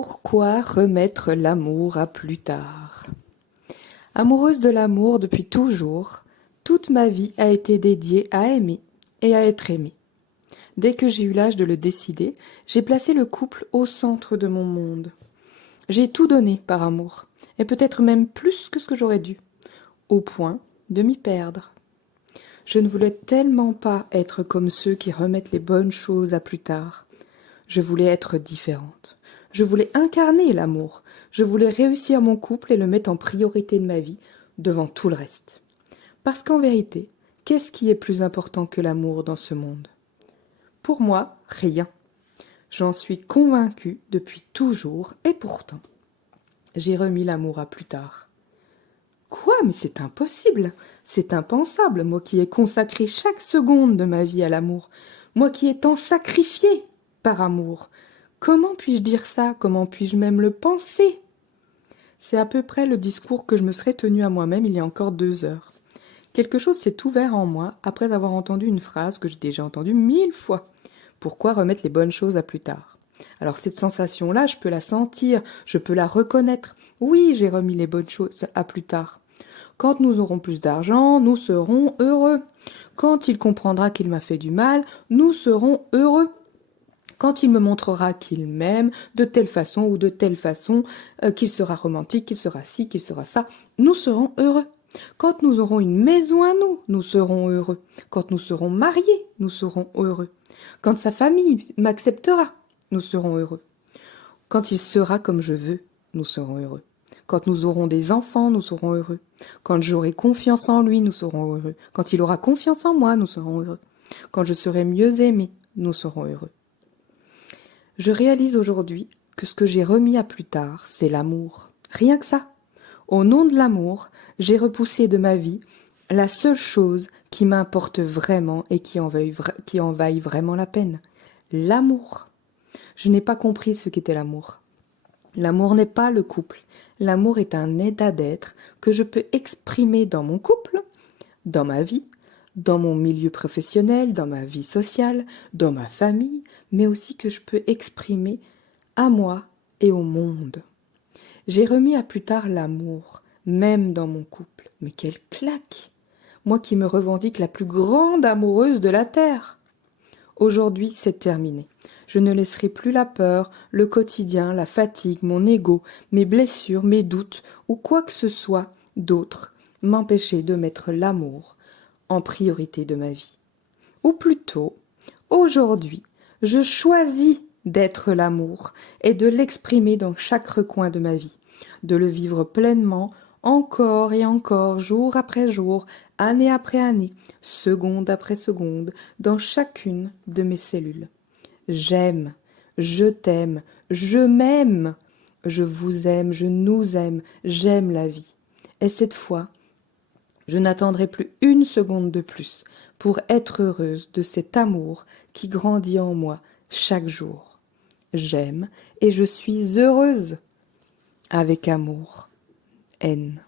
Pourquoi remettre l'amour à plus tard? Amoureuse de l'amour depuis toujours, toute ma vie a été dédiée à aimer et à être aimée. Dès que j'ai eu l'âge de le décider, j'ai placé le couple au centre de mon monde. J'ai tout donné par amour, et peut-être même plus que ce que j'aurais dû, au point de m'y perdre. Je ne voulais tellement pas être comme ceux qui remettent les bonnes choses à plus tard. Je voulais être différente. Je voulais incarner l'amour. Je voulais réussir mon couple et le mettre en priorité de ma vie, devant tout le reste. Parce qu'en vérité, qu'est-ce qui est plus important que l'amour dans ce monde? Pour moi, rien. J'en suis convaincue depuis toujours, et pourtant, j'ai remis l'amour à plus tard. Quoi? Mais c'est impossible, c'est impensable, moi qui ai consacré chaque seconde de ma vie à l'amour, moi qui ai tant sacrifié par amour. Comment puis-je dire ça? Comment puis-je même le penser? C'est à peu près le discours que je me serais tenu à moi-même il y a encore 2 heures. Quelque chose s'est ouvert en moi après avoir entendu une phrase que j'ai déjà entendue 1000 fois. Pourquoi remettre les bonnes choses à plus tard? Alors cette sensation-là, je peux la sentir, je peux la reconnaître. Oui, j'ai remis les bonnes choses à plus tard. Quand nous aurons plus d'argent, nous serons heureux. Quand il comprendra qu'il m'a fait du mal, nous serons heureux. Quand il me montrera qu'il m'aime de telle façon ou de telle façon, qu'il sera romantique, qu'il sera ci, qu'il sera ça, nous serons heureux. Quand nous aurons une maison à nous, nous serons heureux. Quand nous serons mariés, nous serons heureux. Quand sa famille m'acceptera, nous serons heureux. Quand il sera comme je veux, nous serons heureux. Quand nous aurons des enfants, nous serons heureux. Quand j'aurai confiance en lui, nous serons heureux. Quand il aura confiance en moi, nous serons heureux. Quand je serai mieux aimé, nous serons heureux. Je réalise aujourd'hui que ce que j'ai remis à plus tard, c'est l'amour. Rien que ça. Au nom de l'amour, j'ai repoussé de ma vie la seule chose qui m'importe vraiment et qui en vaille vraiment la peine. L'amour. Je n'ai pas compris ce qu'était l'amour. L'amour n'est pas le couple. L'amour est un état d'être que je peux exprimer dans mon couple, dans ma vie, dans mon milieu professionnel, dans ma vie sociale, dans ma famille, mais aussi que je peux exprimer à moi et au monde. J'ai remis à plus tard l'amour, même dans mon couple. Mais quelle claque! Moi qui me revendique la plus grande amoureuse de la terre. Aujourd'hui, c'est terminé. Je ne laisserai plus la peur, le quotidien, la fatigue, mon ego, mes blessures, mes doutes ou quoi que ce soit d'autre m'empêcher de mettre l'amour en priorité de ma vie. Ou plutôt, aujourd'hui, je choisis d'être l'amour et de l'exprimer dans chaque recoin de ma vie, de le vivre pleinement, encore et encore, jour après jour, année après année, seconde après seconde, dans chacune de mes cellules. J'aime, je t'aime, je m'aime, je vous aime, je nous aime, j'aime la vie. Et cette fois, je n'attendrai plus une seconde de plus pour être heureuse de cet amour qui grandit en moi chaque jour. J'aime et je suis heureuse avec amour, haine.